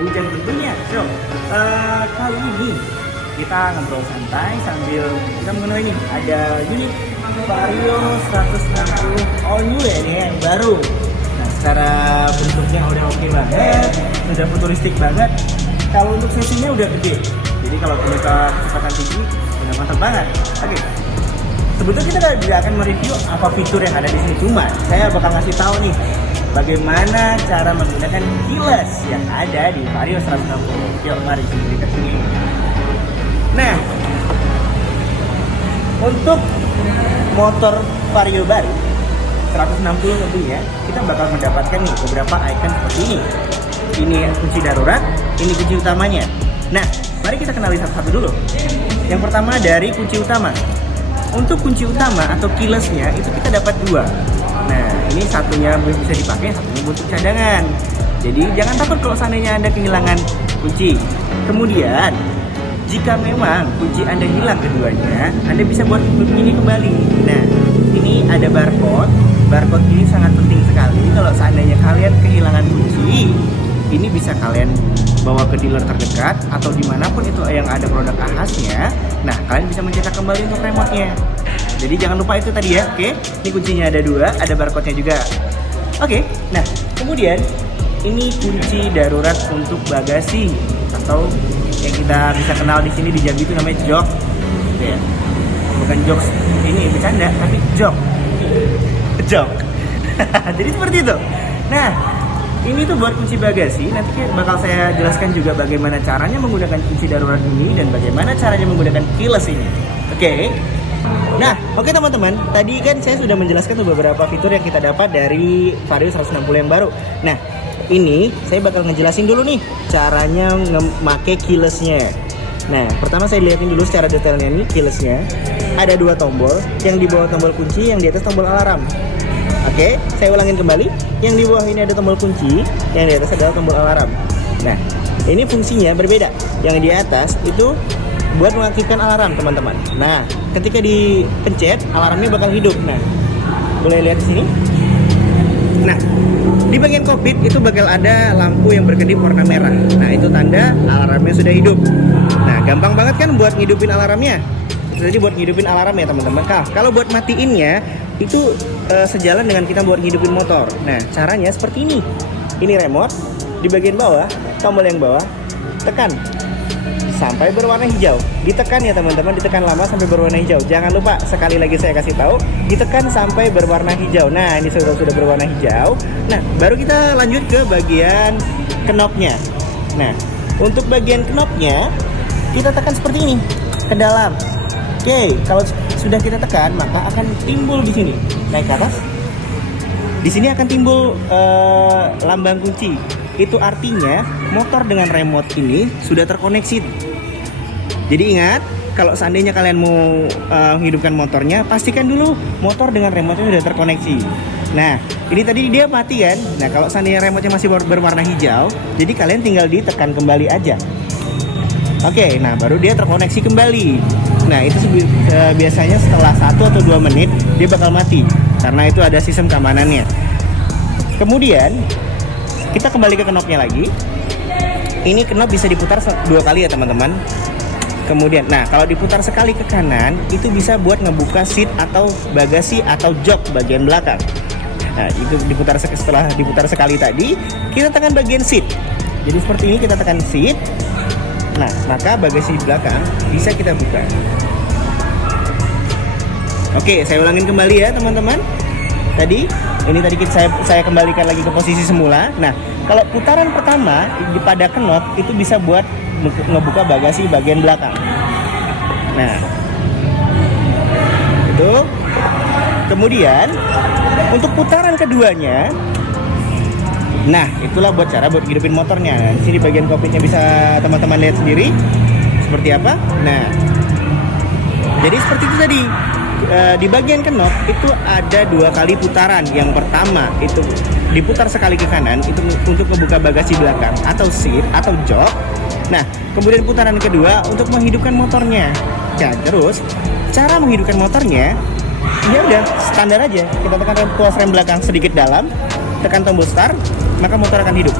hujan tentunya. So, kali ini kita ngobrol santai sambil kita mengenai ini ada unit Vario 160 all new ya, ini yang baru. Nah, secara bentuknya udah oke banget, udah futuristik banget. Kalau untuk sesinya udah gede, jadi kalau kita kecepatan tinggi udah mantap banget. Oke. Sebetulnya kita tidak akan mereview apa fitur yang ada di sini, cuma saya bakal ngasih tahu nih bagaimana cara menggunakan keyless yang ada di Vario 160. Yuk, mari kita ke sini. Nah, untuk motor Vario baru 160 tentunya kita bakal mendapatkan nih beberapa icon seperti ini. Ini kunci darurat, ini kunci utamanya. Nah, mari kita kenali satu-satu dulu. Yang pertama dari kunci utama. Untuk kunci utama atau keylessnya itu kita dapat dua. Nah, ini satunya bisa dipakai, satunya untuk cadangan. Jadi jangan takut kalau seandainya Anda kehilangan kunci. Kemudian, jika memang kunci Anda hilang keduanya, Anda bisa buat ini kembali. Nah, ini ada barcode. Barcode ini sangat penting sekali. Kalau seandainya kalian kehilangan kunci, ini bisa kalian bawa ke dealer terdekat atau dimanapun itu yang ada produk AHAS-nya. Nah, kalian bisa mencetak kembali untuk remote-nya. Jadi jangan lupa itu tadi ya. Oke, ini kuncinya ada dua, ada barcode-nya juga. Oke, nah kemudian ini kunci darurat untuk bagasi atau yang kita bisa kenal di sini di Jambi itu namanya jok. Ya. Bukan jokes ini bercanda, tapi jok. Jok. Jadi seperti itu. Nah, ini tuh buat kunci bagasi. Nanti bakal saya jelaskan juga bagaimana caranya menggunakan kunci darurat ini dan bagaimana caranya menggunakan keyless ini. Oke. Nah, oke teman-teman. Tadi kan saya sudah menjelaskan beberapa fitur yang kita dapat dari Vario 160 yang baru. Nah, ini saya bakal ngejelasin dulu nih caranya memakai keylessnya. Nah, pertama saya lihatin dulu secara detailnya nih keylessnya. Ada dua tombol, yang di bawah tombol kunci, yang di atas tombol alarm. Oke, saya ulangin kembali. Yang di bawah ini ada tombol kunci, yang di atas adalah tombol alarm. Nah, ini fungsinya berbeda. Yang di atas itu buat mengaktifkan alarm, teman-teman. Nah, ketika dipencet, alarmnya bakal hidup. Nah, boleh lihat di sini. Nah, di bagian kokpit itu bakal ada lampu yang berkedip warna merah. Nah, itu tanda alarmnya sudah hidup. Nah, gampang banget kan buat ngidupin alarmnya. Jadi buat ngidupin alarm ya, teman-teman. Nah, kalau buat matiinnya itu sejalan dengan kita buat ngidupin motor. Nah, caranya seperti ini. Ini remote, di bagian bawah, tombol yang bawah, tekan sampai berwarna hijau. Ditekan ya teman-teman, ditekan lama sampai berwarna hijau. Jangan lupa, sekali lagi saya kasih tahu, ditekan sampai berwarna hijau. Nah, ini sudah berwarna hijau. Nah, baru kita lanjut ke bagian knopnya. Nah, untuk bagian knopnya, kita tekan seperti ini, ke dalam. Oke, kalau sudah kita tekan, maka akan timbul di sini. Naik ke atas. Di sini akan timbul lambang kunci. Itu artinya motor dengan remote ini sudah terkoneksi. Jadi ingat, kalau seandainya kalian mau menghidupkan motornya, pastikan dulu motor dengan remote-nya sudah terkoneksi. Nah, ini tadi dia mati kan? Nah, kalau seandainya remote-nya masih berwarna hijau, jadi kalian tinggal ditekan kembali aja. Oke, nah baru dia terkoneksi kembali. Nah, itu biasanya setelah 1 atau 2 menit dia bakal mati karena itu ada sistem keamanannya. Kemudian kita kembali ke knopnya lagi. Ini knop bisa diputar 2 kali ya teman-teman. Kemudian, nah kalau diputar sekali ke kanan itu bisa buat ngebuka seat atau bagasi atau jok bagian belakang. Nah, itu setelah diputar sekali tadi, kita tekan bagian seat. Jadi seperti ini, kita tekan seat. Nah, maka bagasi belakang bisa kita buka. Oke, saya ulangin kembali ya teman-teman. Tadi saya kembalikan lagi ke posisi semula. Nah, kalau putaran pertama pada knop itu bisa buat ngebuka bagasi bagian belakang. Nah, itu. Kemudian untuk putaran keduanya, nah itulah buat cara buat hidupin motornya. Nah, di sini bagian kokpitnya bisa teman-teman lihat sendiri seperti apa. Nah, jadi seperti itu tadi. Di bagian knop itu ada 2 kali putaran. Yang pertama itu diputar sekali ke kanan itu untuk membuka bagasi belakang atau seat atau jok. Nah, kemudian putaran kedua untuk menghidupkan motornya. Nah, terus cara menghidupkan motornya ya udah standar aja. Kita tekan tuas rem belakang sedikit dalam, tekan tombol start, maka motor akan hidup.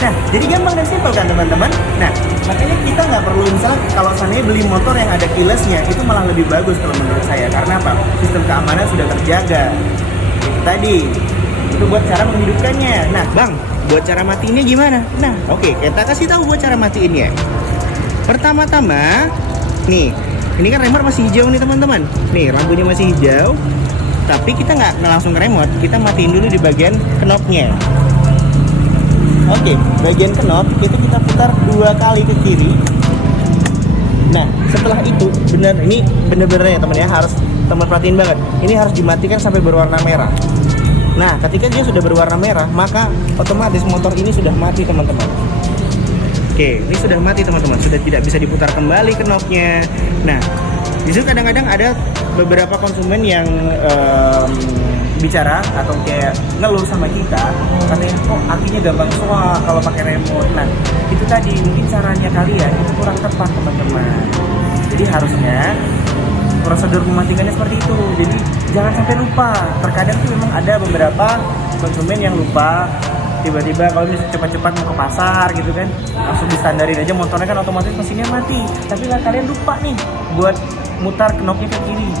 Nah, jadi gampang dan simpel kan teman-teman. Nah, makanya kita nggak perlu misalnya kalau seandainya beli motor yang ada keylessnya itu malah lebih bagus kalau menurut saya. Karena apa? Sistem keamanan sudah terjaga. Itu tadi. Itu buat cara menghidupkannya. Nah, Bang, buat cara matiinnya gimana? Nah, oke, kita kasih tahu buat cara matiinnya. Pertama-tama, nih, ini kan remote masih hijau nih teman-teman. Nih, lampunya masih hijau. Tapi kita nggak langsung ke remote, kita matiin dulu di bagian knopnya. Oke, bagian knop itu kita putar 2 kali ke kiri. Nah, setelah itu ini bener-bener ya teman ya, harus teman perhatiin banget. Ini harus dimatikan sampai berwarna merah. Nah, ketika dia sudah berwarna merah, maka otomatis motor ini sudah mati teman-teman. Oke, ini sudah mati teman-teman, sudah tidak bisa diputar kembali knopnya. Nah, justru kadang-kadang ada beberapa konsumen yang bicara atau kayak ngeluh sama kita, katanya kok akinya gampang soal kalau pakai remote. Nah, itu tadi mungkin caranya kalian itu kurang tepat teman-teman. Jadi harusnya prosedur mematikannya seperti itu. Jadi jangan sampai lupa. Terkadang tuh memang ada beberapa konsumen yang lupa. Tiba-tiba kalau misalnya cepat-cepat mau ke pasar gitu kan, langsung distandarin aja motornya kan otomatis mesinnya mati. Tapi lah kalian lupa nih buat mutar knopnya ke kiri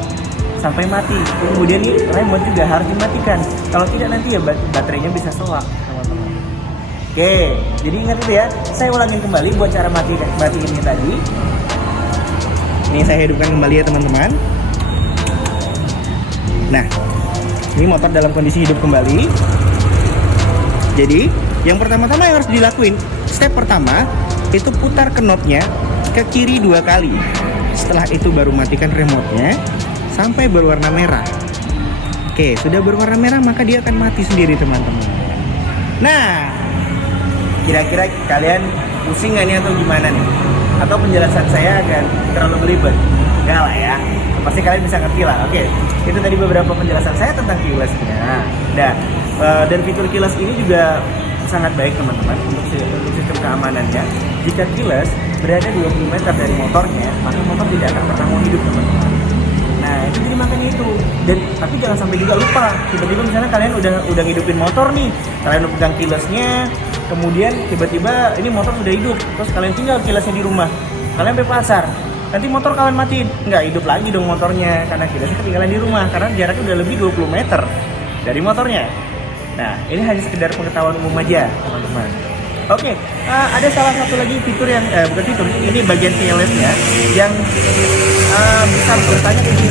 sampai mati. Kemudian nih remote juga harus dimatikan. Kalau tidak nanti ya baterainya bisa soak teman-teman. Oke, jadi ingat itu ya. Saya ulangin kembali buat cara matiinnya tadi. Ini saya hidupkan kembali ya teman-teman. Nah, ini motor dalam kondisi hidup kembali. Jadi, yang pertama-tama yang harus dilakuin, step pertama itu putar knopnya ke kiri 2 kali. Setelah itu baru matikan remote-nya sampai berwarna merah. Oke, sudah berwarna merah maka dia akan mati sendiri teman-teman. Nah, kira-kira kalian pusing nggak nih atau gimana nih? Atau penjelasan saya agak terlalu belibet? Enggak lah ya, pasti kalian bisa ngerti lah. Oke, itu tadi beberapa penjelasan saya tentang keyless-nya. Dan fitur keyless ini juga sangat baik teman-teman untuk sistem keamanannya. Jika keyless berada 20 meter dari motornya, maka motor tidak akan pernah mau hidup teman-teman. Nah, itu jadi makanya itu. Dan tapi jangan sampai juga lupa. Tiba-tiba misalnya kalian udah ngidupin motor nih, kalian udah pegang keylessnya, kemudian tiba-tiba ini motor sudah hidup, terus kalian tinggal keylessnya di rumah, kalian sampai pasar, nanti motor kalian matiin, nggak hidup lagi dong motornya karena keylessnya ketinggalan di rumah karena jaraknya udah lebih 20 meter dari motornya. Nah, ini hanya sekedar pengetahuan umum aja teman-teman. Oke, ada salah satu lagi fitur yang bukan fitur, ini bagian keylessnya yang bisa bertanya ke sini,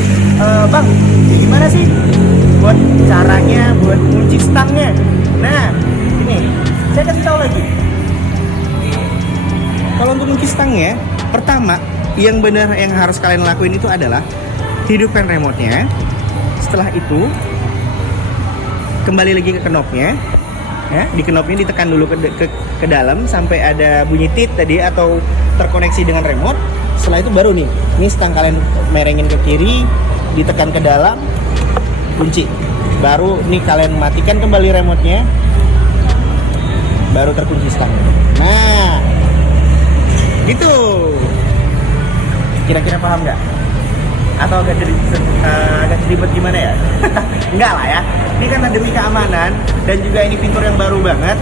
Bang, gimana sih buat caranya buat kunci stangnya? Nah, ini saya kasih tahu lagi. Kalau untuk kunci stangnya, pertama yang benar yang harus kalian lakuin itu adalah hidupkan remote-nya. Setelah itu kembali lagi ke knopnya, ya, di knopnya ditekan dulu ke dalam sampai ada bunyi tit tadi atau terkoneksi dengan remote. Setelah itu baru nih, ini stang kalian merengin ke kiri, ditekan ke dalam, kunci. Baru nih kalian matikan kembali remote-nya, baru terkunci stang. Nah, gitu. Kira-kira paham nggak? Atau agak ribet gimana ya? Enggak lah ya. Ini kan demi keamanan dan juga ini fitur yang baru banget.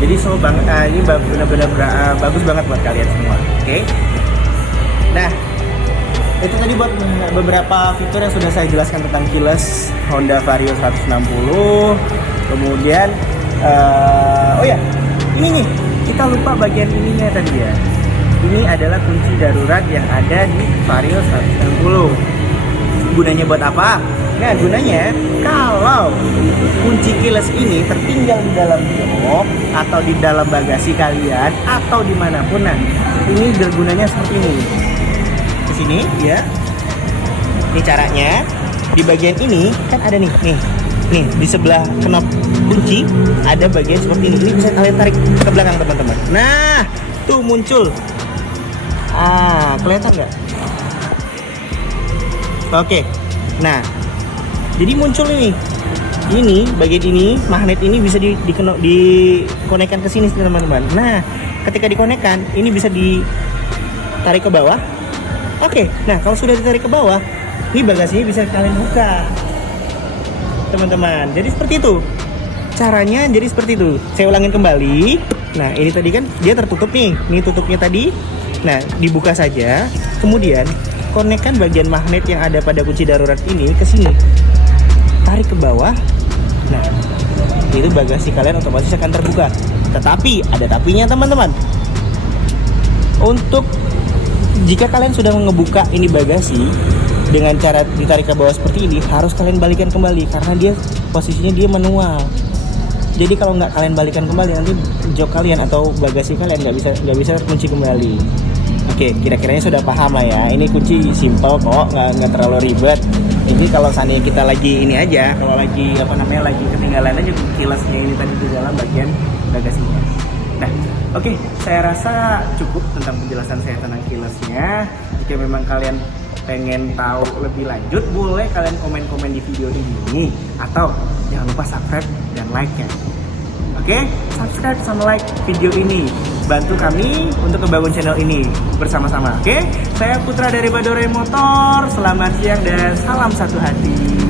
Jadi ini benar-benar bagus banget buat kalian semua. Oke? Nah, itu tadi buat beberapa fitur yang sudah saya jelaskan tentang keyless Honda Vario 160. Kemudian, oh ya, ini nih kita lupa bagian ininya tadi ya. Ini adalah kunci darurat yang ada di Vario 160. Gunanya buat apa? Nah, gunanya kalau kunci keyless ini tertinggal di dalam jok atau di dalam bagasi kalian atau dimanapun, nah ini bergunanya seperti ini. Ke sini ya. Ini caranya. Di bagian ini kan ada nih di sebelah knop kunci ada bagian seperti ini. Ini bisa kalian tarik ke belakang teman-teman. Nah, tuh muncul. Kelihatan nggak? Oke. Nah, jadi muncul ini bagian ini, magnet ini bisa dikonekkan ke sini teman-teman. Nah, ketika dikonekkan, ini bisa ditarik ke bawah. Oke. Nah, kalau sudah ditarik ke bawah, ini bagasinya bisa kalian buka, teman-teman. Jadi seperti itu. Caranya jadi seperti itu. Saya ulangin kembali. Nah, ini tadi kan dia tertutup nih. Ini tutupnya tadi. Nah, dibuka saja. Kemudian konekkan bagian magnet yang ada pada kunci darurat ini ke sini. Tarik ke bawah. Nah, itu bagasi kalian otomatis akan terbuka. Tetapi ada tapinya teman-teman. Untuk jika kalian sudah ngebuka ini bagasi dengan cara ditarik ke bawah seperti ini, harus kalian balikan kembali karena dia posisinya dia manual. Jadi kalau nggak kalian balikan kembali, nanti jok kalian atau bagasi kalian nggak bisa kunci kembali. Oke, kira-kiranya sudah paham lah ya. Ini kunci simple kok, nggak terlalu ribet. Ini kalau seandainya kita lagi ini aja, kalau lagi lagi ketinggalan aja kilasnya ini tadi di dalam bagian bagasinya. Nah, oke, saya rasa cukup tentang penjelasan saya tentang kilasnya. Jika memang kalian pengen tahu lebih lanjut, boleh kalian komen-komen di video ini, atau jangan lupa subscribe dan like-nya. Oke, subscribe sama like video ini, bantu kami untuk membangun channel ini bersama-sama. Oke, saya Putra dari Badore Motor. Selamat siang dan salam satu hati.